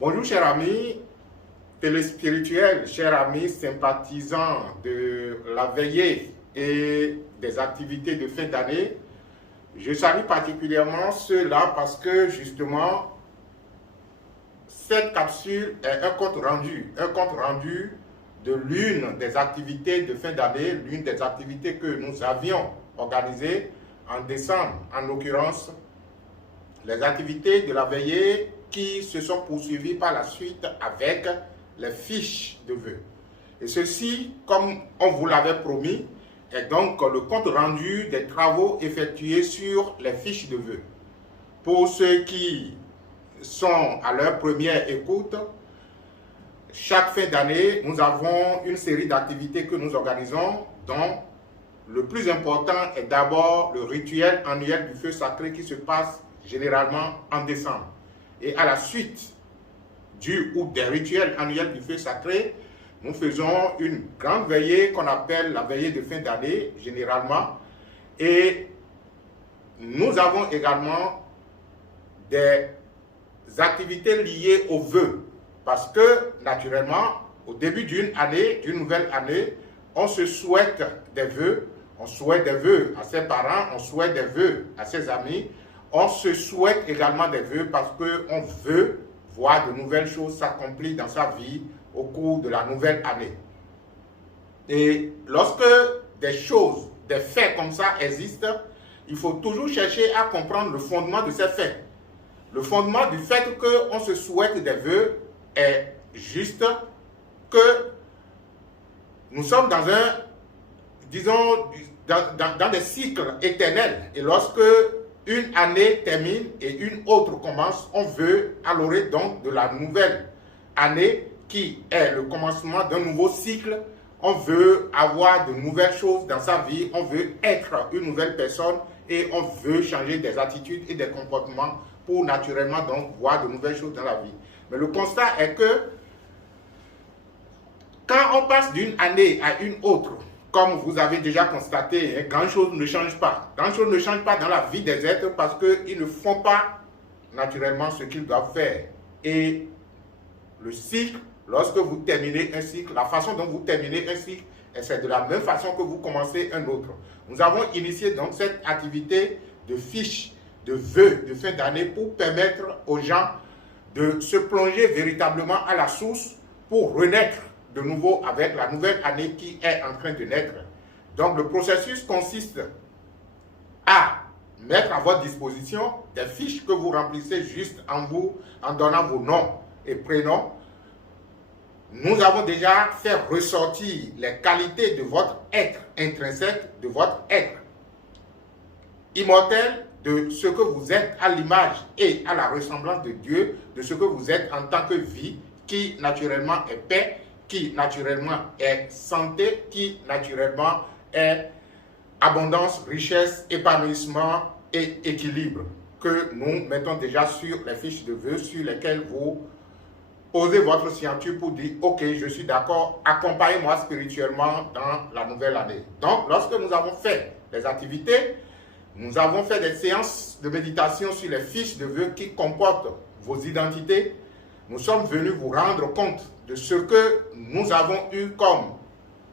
Bonjour chers amis téléspirituels, chers amis sympathisants de la veillée et des activités de fin d'année. Je salue particulièrement ceux-là parce que justement, cette capsule est un compte rendu de l'une des activités de fin d'année, l'une des activités que nous avions organisées en décembre, en l'occurrence, les activités de la veillée qui se sont poursuivies par la suite avec les fiches de vœux. Et ceci, comme on vous l'avait promis, est donc le compte rendu des travaux effectués sur les fiches de vœux. Pour ceux qui sont à leur première écoute, chaque fin d'année, nous avons une série d'activités que nous organisons, dont le plus important est d'abord le rituel annuel du feu sacré qui se passe généralement en décembre. Et à la suite du ou des rituels annuels du feu sacré, nous faisons une grande veillée qu'on appelle la veillée de fin d'année, généralement. Et nous avons également des activités liées aux vœux. Parce que, naturellement, au début d'une année, d'une nouvelle année, on se souhaite des vœux. On souhaite des vœux à ses parents, on souhaite des vœux à ses amis. On se souhaite également des vœux parce qu'on veut voir de nouvelles choses s'accomplir dans sa vie au cours de la nouvelle année. Et lorsque des choses, des faits comme ça existent, il faut toujours chercher à comprendre le fondement de ces faits. Le fondement du fait qu'on se souhaite des vœux est juste que nous sommes dans un, disons, dans des cycles éternels. Et lorsque une année termine et une autre commence, on veut à l'orée donc de la nouvelle année qui est le commencement d'un nouveau cycle. On veut avoir de nouvelles choses dans sa vie, on veut être une nouvelle personne et on veut changer des attitudes et des comportements pour naturellement donc voir de nouvelles choses dans la vie. Mais le constat est que quand on passe d'une année à une autre, comme vous avez déjà constaté, grand-chose ne change pas. Grand-chose ne change pas dans la vie des êtres parce qu'ils ne font pas naturellement ce qu'ils doivent faire. Et le cycle, lorsque vous terminez un cycle, la façon dont vous terminez un cycle, c'est de la même façon que vous commencez un autre. Nous avons initié donc cette activité de fiches, de vœux de fin d'année pour permettre aux gens de se plonger véritablement à la source pour renaître de nouveau avec la nouvelle année qui est en train de naître. Donc le processus consiste à mettre à votre disposition des fiches que vous remplissez juste en donnant vos noms et prénoms. Nous avons déjà fait ressortir les qualités de votre être intrinsèque, de votre être immortel, de ce que vous êtes à l'image et à la ressemblance de Dieu, de ce que vous êtes en tant que vie, qui naturellement est paix, qui naturellement est santé, qui naturellement est abondance, richesse, épanouissement et équilibre, que nous mettons déjà sur les fiches de vœux sur lesquelles vous posez votre signature pour dire « Ok, je suis d'accord, accompagnez-moi spirituellement dans la nouvelle année ». Donc, lorsque nous avons fait les activités, nous avons fait des séances de méditation sur les fiches de vœux qui comportent vos identités. Nous sommes venus vous rendre compte de ce que nous avons eu comme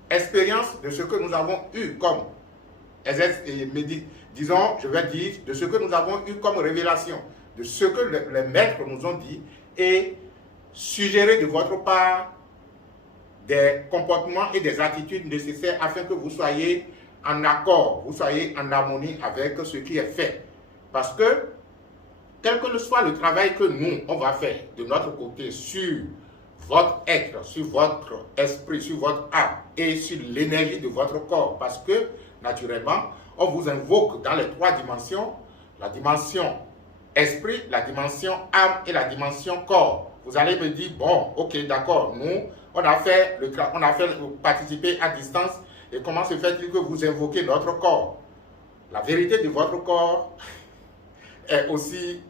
expérience, de ce que nous avons eu comme, disons, je vais dire, de ce que nous avons eu comme révélation, de ce que les maîtres nous ont dit et suggérer de votre part des comportements et des attitudes nécessaires afin que vous soyez en accord, vous soyez en harmonie avec ce qui est fait. Parce que, quel que soit le travail que nous, on va faire de notre côté sur votre être, sur votre esprit, sur votre âme et sur l'énergie de votre corps, parce que, naturellement, on vous invoque dans les trois dimensions, la dimension esprit, la dimension âme et la dimension corps. Vous allez me dire, bon, ok, d'accord, nous, on a fait participer à distance, et comment se fait-il que vous invoquez notre corps? La vérité de votre corps est aussi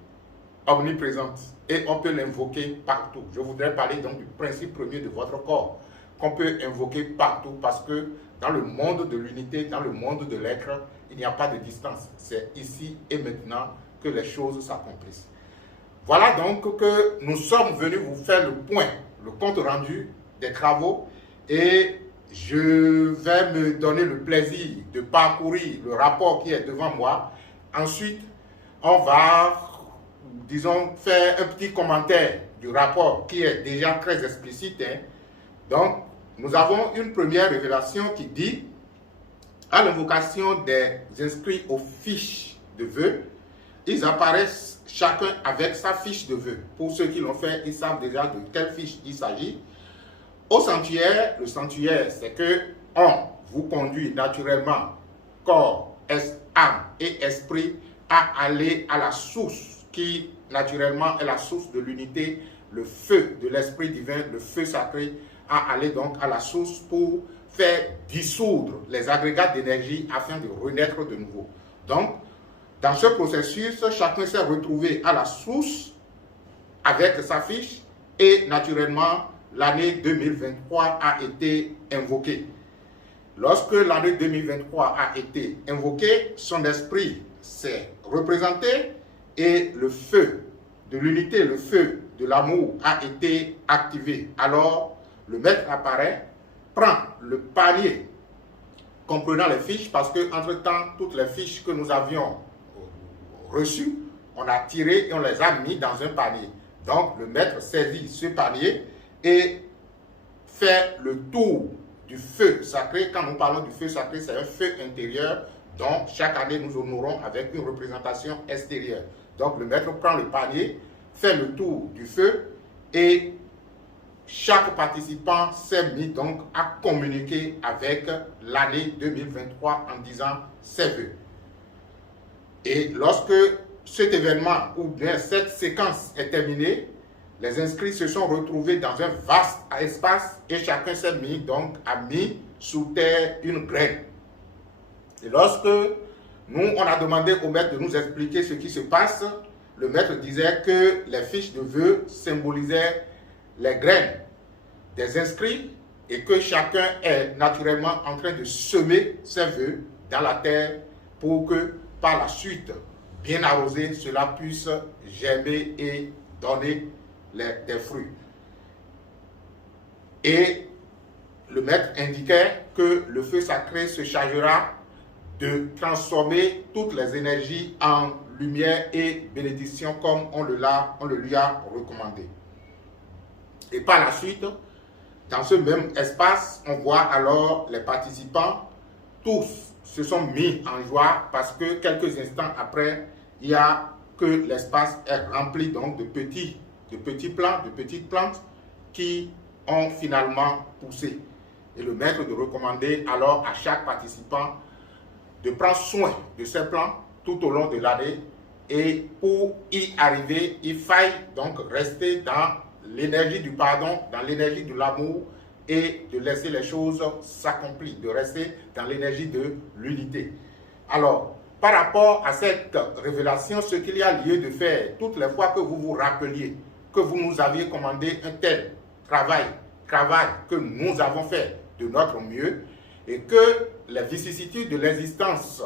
omniprésente et on peut l'invoquer partout. Je voudrais parler donc du principe premier de votre corps, qu'on peut invoquer partout parce que dans le monde de l'unité, dans le monde de l'être, il n'y a pas de distance. C'est ici et maintenant que les choses s'accomplissent. Voilà donc que nous sommes venus vous faire le point, le compte rendu des travaux, et je vais me donner le plaisir de parcourir le rapport qui est devant moi. Ensuite, on va, disons, faire un petit commentaire du rapport qui est déjà très explicite. Donc, nous avons une première révélation qui dit, à l'invocation des inscrits aux fiches de vœux, ils apparaissent chacun avec sa fiche de vœux. Pour ceux qui l'ont fait, ils savent déjà de quelle fiche il s'agit. Au sanctuaire, le sanctuaire, c'est que on vous conduit naturellement, corps, âme et esprit, à aller à la source qui, naturellement, est la source de l'unité, le feu de l'esprit divin, le feu sacré, à aller donc à la source pour faire dissoudre les agrégats d'énergie afin de renaître de nouveau. Donc, dans ce processus, chacun s'est retrouvé à la source avec sa fiche et naturellement, l'année 2023 a été invoquée. Lorsque l'année 2023 a été invoquée, son esprit s'est représenté et le feu de l'unité, le feu de l'amour a été activé. Alors, le maître apparaît, prend le panier comprenant les fiches, parce que entre-temps, toutes les fiches que nous avions reçues, on a tiré et on les a mis dans un panier. Donc, le maître saisit ce panier et fait le tour du feu sacré. Quand nous parlons du feu sacré, c'est un feu intérieur dont chaque année nous honorons avec une représentation extérieure. Donc, le maître prend le panier, fait le tour du feu et chaque participant s'est mis donc à communiquer avec l'année 2023 en disant ses vœux. Et lorsque cet événement ou bien cette séquence est terminée, les inscrits se sont retrouvés dans un vaste espace et chacun s'est mis donc a mis sous terre une graine. Et lorsque on a demandé au maître de nous expliquer ce qui se passe, le maître disait que les fiches de vœux symbolisaient les graines des inscrits et que chacun est naturellement en train de semer ses vœux dans la terre pour que par la suite, bien arrosé, cela puisse germer et donner des fruits. Et le maître indiquait que le feu sacré se chargera de transformer toutes les énergies en lumière et bénédiction comme on le lui a recommandé. Et par la suite, dans ce même espace, on voit alors les participants, tous se sont mis en joie parce que quelques instants après, il y a que l'espace est rempli donc de petits plants, de petites plantes qui ont finalement poussé. Et le maître de recommander alors à chaque participant de prendre soin de ces plants tout au long de l'année et pour y arriver, il faille donc rester dans l'énergie du pardon, dans l'énergie de l'amour et de laisser les choses s'accomplir, de rester dans l'énergie de l'unité. Alors, par rapport à cette révélation, ce qu'il y a lieu de faire, toutes les fois que vous vous rappeliez que vous nous aviez commandé un tel travail que nous avons fait de notre mieux et que les vicissitudes de l'existence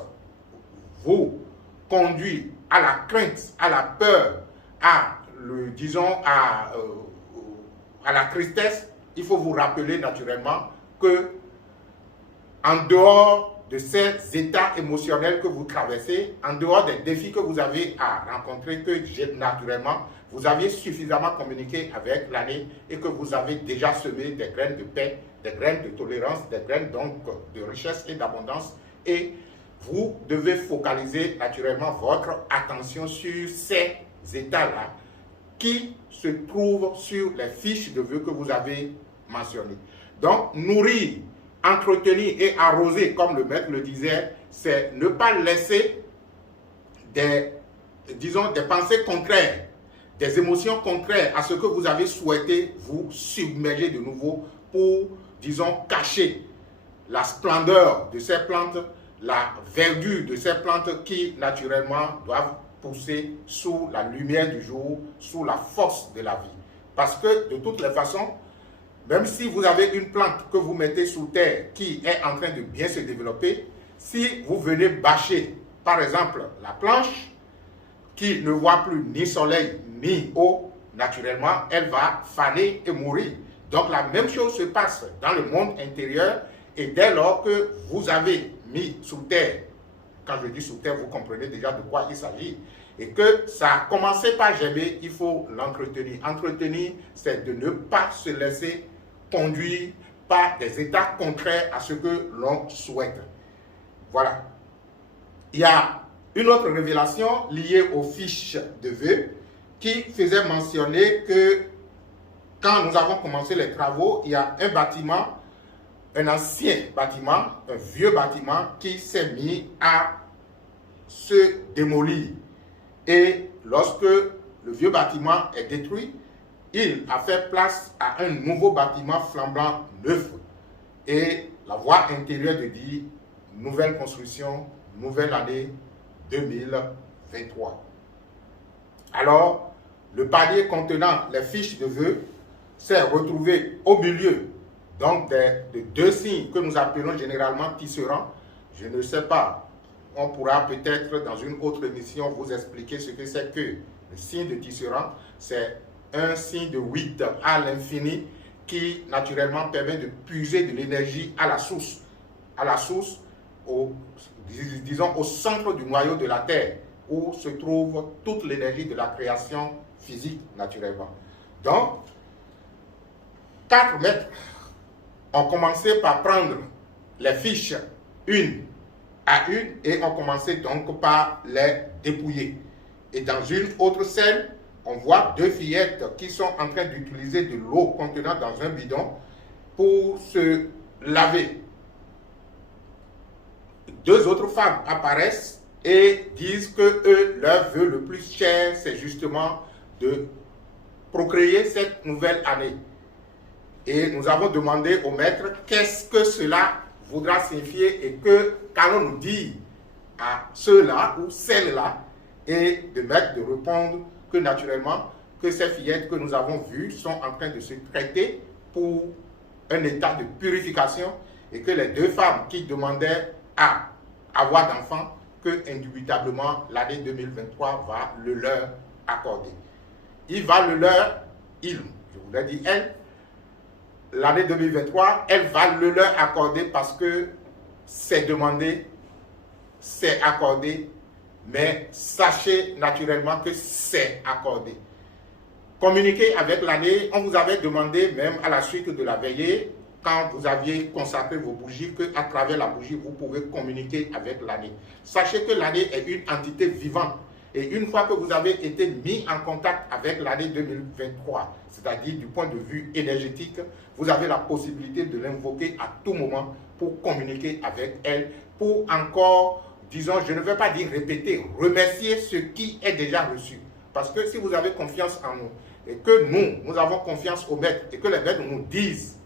vous conduisent à la crainte, à la peur, à la tristesse, il faut vous rappeler naturellement que en dehors de ces états émotionnels que vous traversez, en dehors des défis que vous avez à rencontrer, que naturellement, vous aviez suffisamment communiqué avec l'année et que vous avez déjà semé des graines de paix, des graines de tolérance, des graines donc de richesse et d'abondance. Et vous devez focaliser naturellement votre attention sur ces états-là qui se trouvent sur les fiches de vœux que vous avez mentionnées. Donc, nourrir, entretenir et arroser, comme le maître le disait, c'est ne pas laisser des pensées contraires, des émotions contraires à ce que vous avez souhaité vous submerger de nouveau pour, cacher la splendeur de ces plantes, la verdure de ces plantes qui, naturellement, doivent pousser sous la lumière du jour, sous la force de la vie. Parce que, de toutes les façons, même si vous avez une plante que vous mettez sous terre qui est en train de bien se développer, si vous venez bâcher, par exemple, la planche qui ne voit plus ni soleil ni eau, naturellement, elle va faner et mourir. Donc la même chose se passe dans le monde intérieur, et dès lors que vous avez mis sous terre, quand je dis sous terre, vous comprenez déjà de quoi il s'agit, et que ça a commencé par germer, il faut l'entretenir. Entretenir, c'est de ne pas se laisser conduire par des états contraires à ce que l'on souhaite. Voilà. Il y a une autre révélation liée aux fiches de vœux qui faisait mentionner que quand nous avons commencé les travaux, il y a un bâtiment, un ancien bâtiment, un vieux bâtiment qui s'est mis à se démolir. Et lorsque le vieux bâtiment est détruit, il a fait place à un nouveau bâtiment flambant neuf. Et la voie intérieure de dire nouvelle construction, nouvelle année 2023. Alors, le panier contenant les fiches de vœux s'est retrouvé au milieu donc de deux signes que nous appelons généralement tisserands. Je ne sais pas, on pourra peut-être dans une autre émission vous expliquer ce que c'est que le signe de tisserand. C'est un signe de 8 à l'infini qui naturellement permet de puiser de l'énergie à la source, disons au centre du noyau de la Terre, où se trouve toute l'énergie de la création physique naturellement. Donc, 4 maîtres ont commencé par prendre les fiches une à une et ont commencé donc par les dépouiller. Et dans une autre scène, on voit 2 fillettes qui sont en train d'utiliser de l'eau contenant dans un bidon pour se laver. 2 autres femmes apparaissent et disent que eux, leur vœu le plus cher, c'est justement de procréer cette nouvelle année. Et nous avons demandé au maître qu'est-ce que cela voudra signifier et que qu'allons-nous dire à ceux-là ou celles-là, et de maître de répondre que naturellement, que ces fillettes que nous avons vues sont en train de se traiter pour un état de purification, et que les 2 femmes qui demandaient à avoir d'enfants, que indubitablement l'année 2023 va le leur accorder. Il va le leur, je voudrais dire elle, l'année 2023, elle va le leur accorder parce que c'est demandé, c'est accordé, mais sachez naturellement que c'est accordé. Communiquez avec l'année, on vous avait demandé même à la suite de la veillée, quand vous aviez consacré vos bougies, qu'à travers la bougie, vous pouvez communiquer avec l'année. Sachez que l'année est une entité vivante. Et une fois que vous avez été mis en contact avec l'année 2023, c'est-à-dire du point de vue énergétique, vous avez la possibilité de l'invoquer à tout moment pour communiquer avec elle, pour encore, disons, je ne vais pas dire répéter, remercier ce qui est déjà reçu. Parce que si vous avez confiance en nous, et que nous avons confiance aux maîtres, et que les maîtres nous disent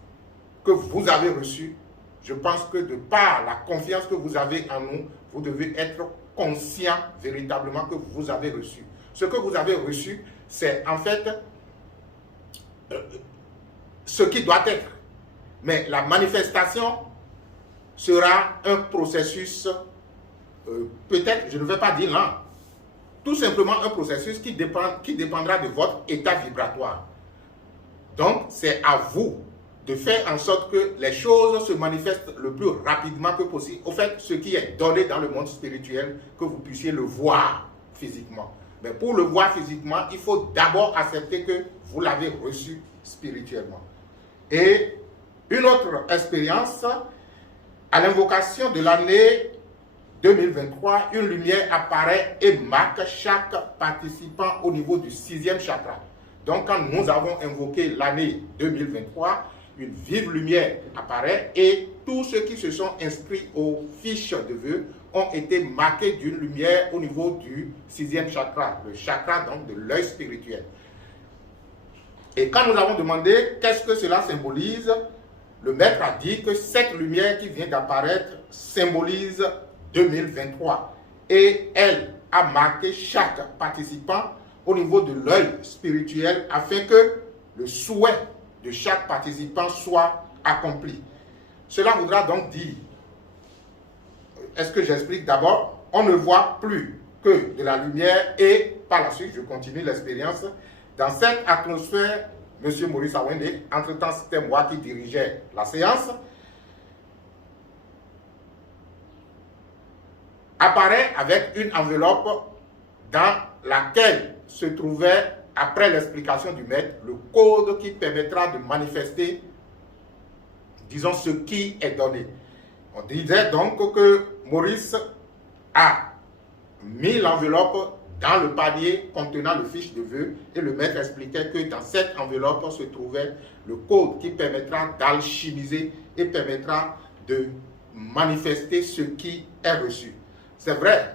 que vous avez reçu, je pense que de par la confiance que vous avez en nous, vous devez être conscient véritablement que vous avez reçu. Ce que vous avez reçu, c'est en fait ce qui doit être. Mais la manifestation sera un processus, peut-être, je ne vais pas dire lent, tout simplement un processus qui dépendra de votre état vibratoire. Donc, c'est à vous de faire en sorte que les choses se manifestent le plus rapidement que possible. Au fait, ce qui est donné dans le monde spirituel, que vous puissiez le voir physiquement. Mais pour le voir physiquement, il faut d'abord accepter que vous l'avez reçu spirituellement. Et une autre expérience, à l'invocation de l'année 2023, une lumière apparaît et marque chaque participant au niveau du 6e chakra. Donc, quand nous avons invoqué l'année 2023, une vive lumière apparaît et tous ceux qui se sont inscrits aux fiches de vœux ont été marqués d'une lumière au niveau du 6e chakra, le chakra donc de l'œil spirituel. Et quand nous avons demandé qu'est-ce que cela symbolise, le maître a dit que cette lumière qui vient d'apparaître symbolise 2023 et elle a marqué chaque participant au niveau de l'œil spirituel afin que le souhait de chaque participant soit accompli. Cela voudra donc dire, est-ce que j'explique d'abord, on ne voit plus que de la lumière et par la suite, je continue l'expérience. Dans cette atmosphère, M. Maurice Awende, entre-temps c'était moi qui dirigeais la séance, apparaît avec une enveloppe dans laquelle se trouvait, après l'explication du maître, le code qui permettra de manifester, disons, ce qui est donné. On disait donc que Maurice a mis l'enveloppe dans le panier contenant le fiche de vœux et le maître expliquait que dans cette enveloppe se trouvait le code qui permettra d'alchimiser et permettra de manifester ce qui est reçu. C'est vrai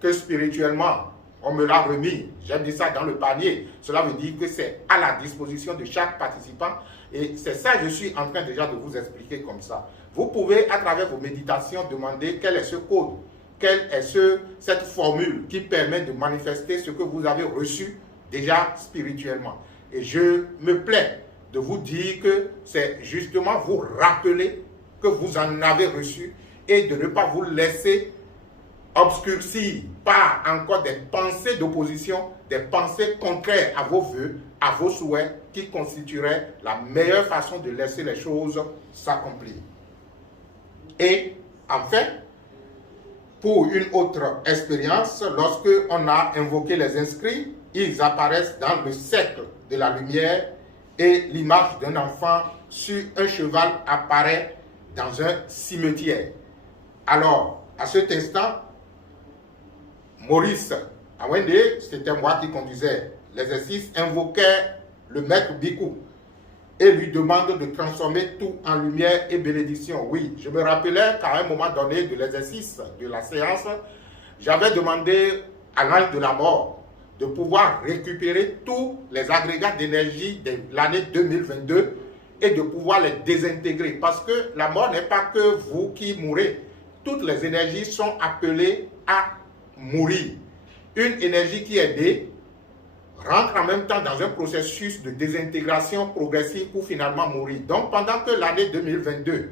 que spirituellement, on me l'a remis, j'ai mis ça dans le panier. Cela veut dire que c'est à la disposition de chaque participant et c'est ça que je suis en train déjà de vous expliquer comme ça. Vous pouvez, à travers vos méditations, demander quel est ce code, quelle est cette formule qui permet de manifester ce que vous avez reçu déjà spirituellement. Et je me plais de vous dire que c'est justement vous rappeler que vous en avez reçu et de ne pas vous laisser obscurci par encore des pensées d'opposition, des pensées contraires à vos vœux, à vos souhaits, qui constitueraient la meilleure façon de laisser les choses s'accomplir. Et enfin, pour une autre expérience, lorsque on a invoqué les inscrits, ils apparaissent dans le cercle de la lumière et l'image d'un enfant sur un cheval apparaît dans un cimetière. Alors, à cet instant, Maurice Awende, c'était moi qui conduisais l'exercice, invoquait le maître Bikou et lui demande de transformer tout en lumière et bénédiction. Oui, je me rappelais qu'à un moment donné de l'exercice de la séance, j'avais demandé à l'ange de la mort de pouvoir récupérer tous les agrégats d'énergie de l'année 2022 et de pouvoir les désintégrer. Parce que la mort n'est pas que vous qui mourrez. Toutes les énergies sont appelées à mourir. Une énergie qui est née rentre en même temps dans un processus de désintégration progressive pour finalement mourir. Donc pendant que l'année 2022,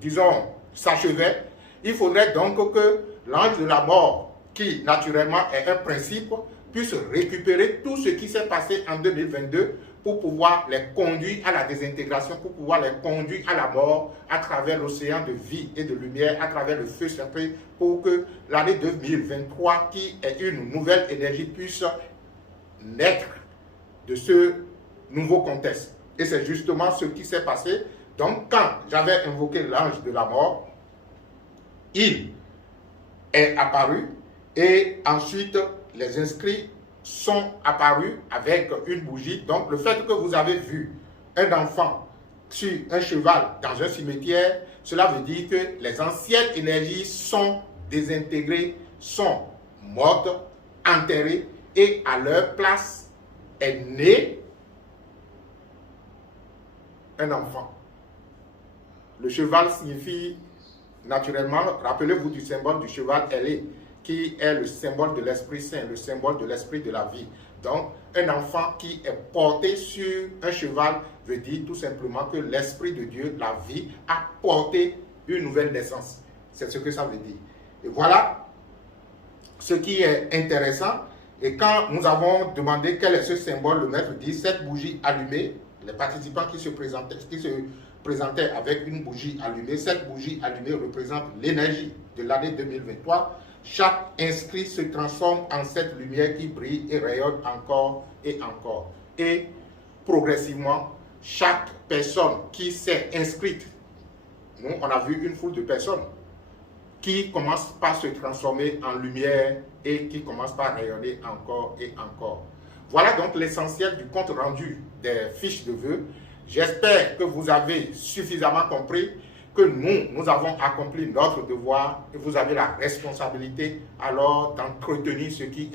disons, s'achevait, il faudrait donc que l'ange de la mort, qui naturellement est un principe, puisse récupérer tout ce qui s'est passé en 2022 pour pouvoir les conduire à la désintégration, pour pouvoir les conduire à la mort à travers l'océan de vie et de lumière, à travers le feu sacré, pour que l'année 2023, qui est une nouvelle énergie, puisse naître de ce nouveau contexte. Et c'est justement ce qui s'est passé. Donc, quand j'avais invoqué l'ange de la mort, il est apparu et ensuite les inscrits sont apparus avec une bougie. Donc, le fait que vous avez vu un enfant sur un cheval dans un cimetière, cela veut dire que les anciennes énergies sont désintégrées, sont mortes, enterrées, et à leur place est né un enfant. Le cheval signifie naturellement, rappelez-vous du symbole du cheval ailé, qui est le symbole de l'Esprit Saint, le symbole de l'Esprit de la vie. Donc, un enfant qui est porté sur un cheval veut dire tout simplement que l'Esprit de Dieu, la vie, a porté une nouvelle naissance. C'est ce que ça veut dire. Et voilà ce qui est intéressant. Et quand nous avons demandé quel est ce symbole, le maître dit cette bougie allumée, les participants qui se présentaient avec une bougie allumée, cette bougie allumée représente l'énergie de l'année 2023. Chaque inscrit se transforme en cette lumière qui brille et rayonne encore et encore. Et progressivement, chaque personne qui s'est inscrite, nous on a vu une foule de personnes qui commencent par se transformer en lumière et qui commencent par rayonner encore et encore. Voilà donc l'essentiel du compte rendu des fiches de vœux. J'espère que vous avez suffisamment compris que nous avons accompli notre devoir et vous avez la responsabilité alors d'entretenir ce qui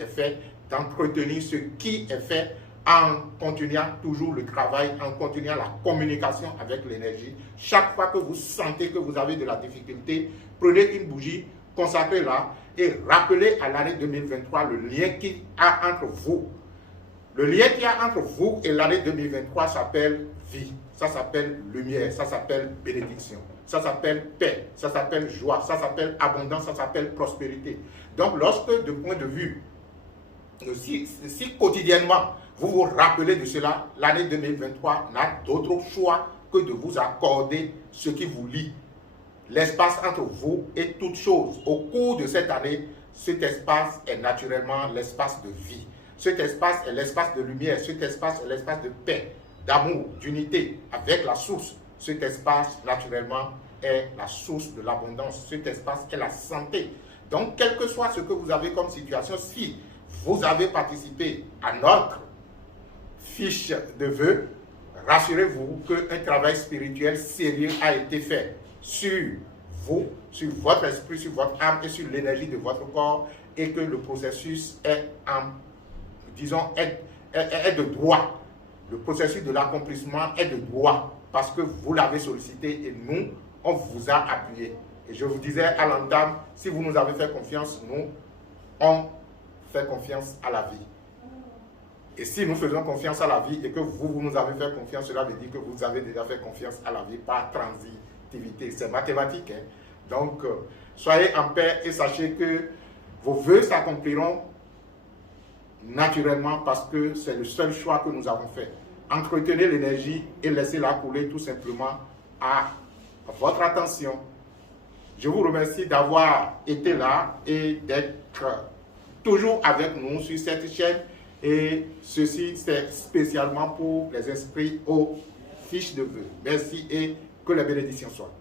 est fait, en continuant toujours le travail, en continuant la communication avec l'énergie. Chaque fois que vous sentez que vous avez de la difficulté, prenez une bougie, consacrez-la et rappelez à l'année 2023 le lien qu'il y a entre vous. Le lien qu'il y a entre vous et l'année 2023 s'appelle vie, ça s'appelle lumière, ça s'appelle bénédiction, ça s'appelle paix, ça s'appelle joie, ça s'appelle abondance, ça s'appelle prospérité. Donc lorsque de point de vue si quotidiennement vous vous rappelez de cela, l'année 2023 n'a d'autre choix que de vous accorder ce qui vous lie. L'espace entre vous et toute chose. Au cours de cette année, cet espace est naturellement l'espace de vie. Cet espace est l'espace de lumière. Cet espace est l'espace de paix, d'amour, d'unité avec la source. Cet espace, naturellement, est la source de l'abondance. Cet espace est la santé. Donc, quel que soit ce que vous avez comme situation, si vous avez participé à notre fiche de vœux, rassurez-vous qu'un travail spirituel sérieux a été fait sur vous, sur votre esprit, sur votre âme et sur l'énergie de votre corps, et que le processus est, est de droit. Le processus de l'accomplissement est de droit parce que vous l'avez sollicité et nous, on vous a appuyé. Et je vous disais à l'entame, si vous nous avez fait confiance, nous, on fait confiance à la vie. Et si nous faisons confiance à la vie et que vous nous avez fait confiance, cela veut dire que vous avez déjà fait confiance à la vie par transitivité. C'est mathématique. Hein? Donc, soyez en paix et sachez que vos vœux s'accompliront naturellement parce que c'est le seul choix que nous avons fait. Entretenez l'énergie et laissez-la couler tout simplement à votre attention. Je vous remercie d'avoir été là et d'être toujours avec nous sur cette chaîne. Et ceci, c'est spécialement pour les inscrits aux fiches de vœux. Merci et que la bénédiction soit.